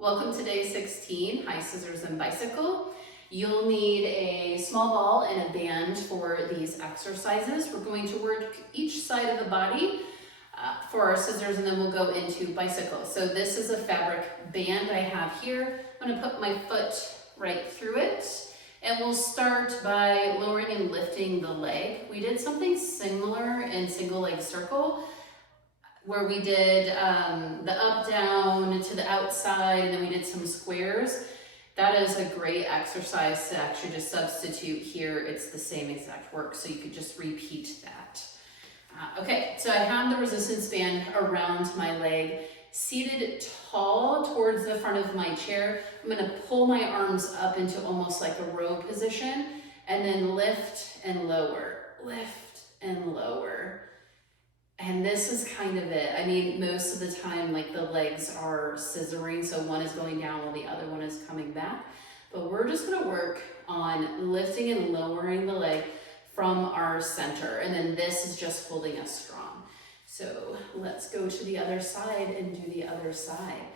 Welcome to day 16, high scissors and bicycle. You'll need a small ball and a band for these exercises. We're going to work each side of the body for our scissors, and then we'll go into bicycle. So this is a fabric band I have here. I'm gonna put my foot right through it, and we'll start by lowering and lifting the leg. We did something similar in single leg circle, where we did the up, down to the outside, and then we did some squares. That is a great exercise to actually just substitute here. It's the same exact work, so you could just repeat that. Okay, so I have the resistance band around my leg, seated tall towards the front of my chair. I'm gonna pull my arms up into almost like a row position, and then lift and lower, lift and lower. And this is kind of it. I mean, most of the time, like the legs are scissoring, so one is going down while the other one is coming back. But we're just gonna work on lifting and lowering the leg from our center. And then this is just holding us strong. So let's go to the other side and do the other side.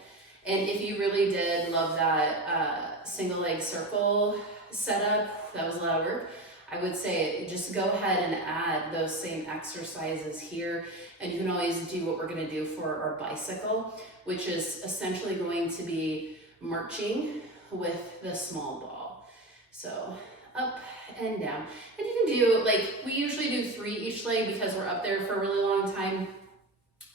And if you really did love that single leg circle setup, that was a lot of work. I would say just go ahead and add those same exercises here, and you can always do what we're going to do for our bicycle, which is essentially going to be marching with the small ball. So up and down. And you can do, like, we usually do 3 each leg because we're up there for a really long time,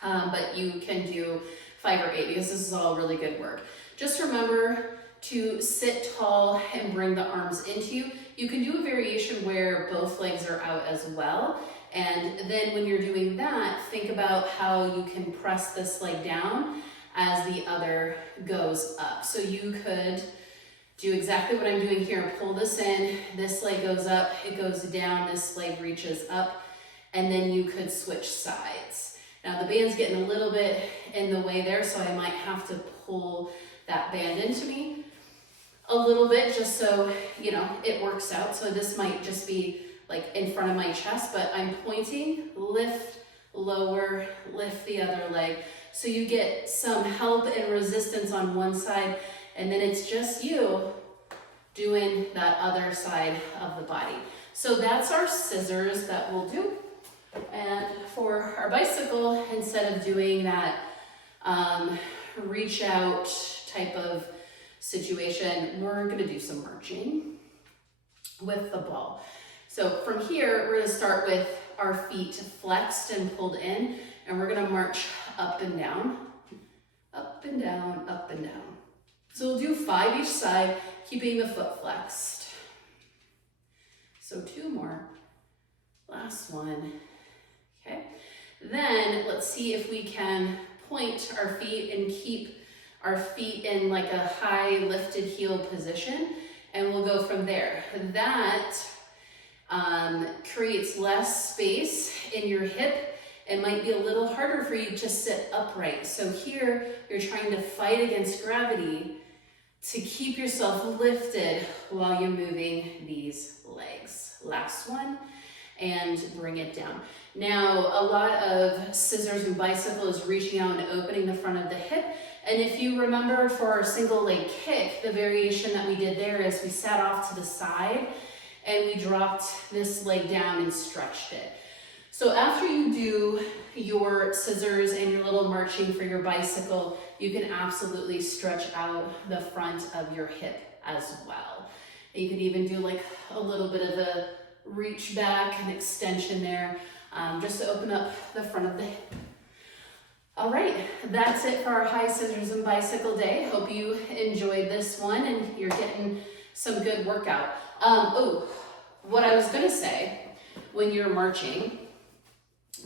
but you can do 5 or 8 because this is all really good work. Just remember to sit tall and bring the arms into you. You can do a variation where both legs are out as well. And then when you're doing that, think about how you can press this leg down as the other goes up. So you could do exactly what I'm doing here. Pull this in, this leg goes up, it goes down, this leg reaches up, and then you could switch sides. Now the band's getting a little bit in the way there, so I might have to pull that band into me a little bit just so, you know, it works out. So this might just be like in front of my chest, but I'm pointing, lift, lower, lift the other leg. So you get some help and resistance on one side, and then it's just you doing that other side of the body. So that's our scissors that we'll do. And for our bicycle, instead of doing that reach out type of situation, we're gonna do some marching with the ball. So from here, we're gonna start with our feet flexed and pulled in, and we're gonna march up and down, up and down, up and down. So we'll do 5 each side, keeping the foot flexed. So 2 more, last one, okay? Then let's see if we can point our feet and keep our feet in like a high lifted heel position, and we'll go from there. That creates less space in your hip. It might be a little harder for you to sit upright. So here you're trying to fight against gravity to keep yourself lifted while you're moving these legs. Last one, and bring it down. Now, a lot of scissors and bicycle is reaching out and opening the front of the hip. And if you remember for our single leg kick, the variation that we did there is we sat off to the side and we dropped this leg down and stretched it. So after you do your scissors and your little marching for your bicycle, you can absolutely stretch out the front of your hip as well. And you can even do like a little bit of a reach back and extension there, just to open up the front of the hip. All right, that's it for our high scissors and bicycle day. Hope you enjoyed this one and you're getting some good workout. What I was gonna say, when you're marching,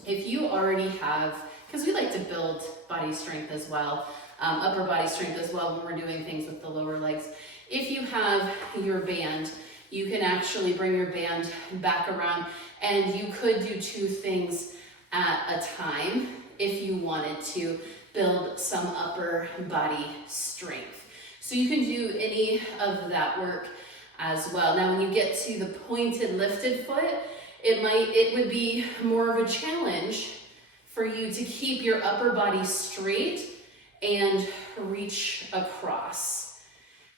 if you already have, because we like to build body strength as well, upper body strength as well when we're doing things with the lower legs. If you have your band, you can actually bring your band back around, and you could do 2 things at a time if you wanted to build some upper body strength. So you can do any of that work as well. Now, when you get to the pointed lifted foot, it would be more of a challenge for you to keep your upper body straight and reach across.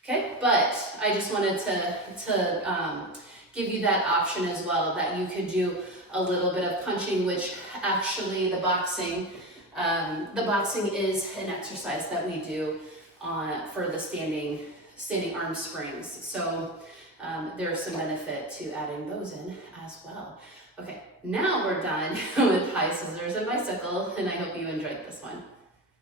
Okay, but I just wanted to give you that option as well, that you could do a little bit of punching, which actually the boxing is an exercise that we do for the standing arm springs. So there's some benefit to adding those in as well. Okay, now we're done with high scissors and bicycle, and I hope you enjoyed this one.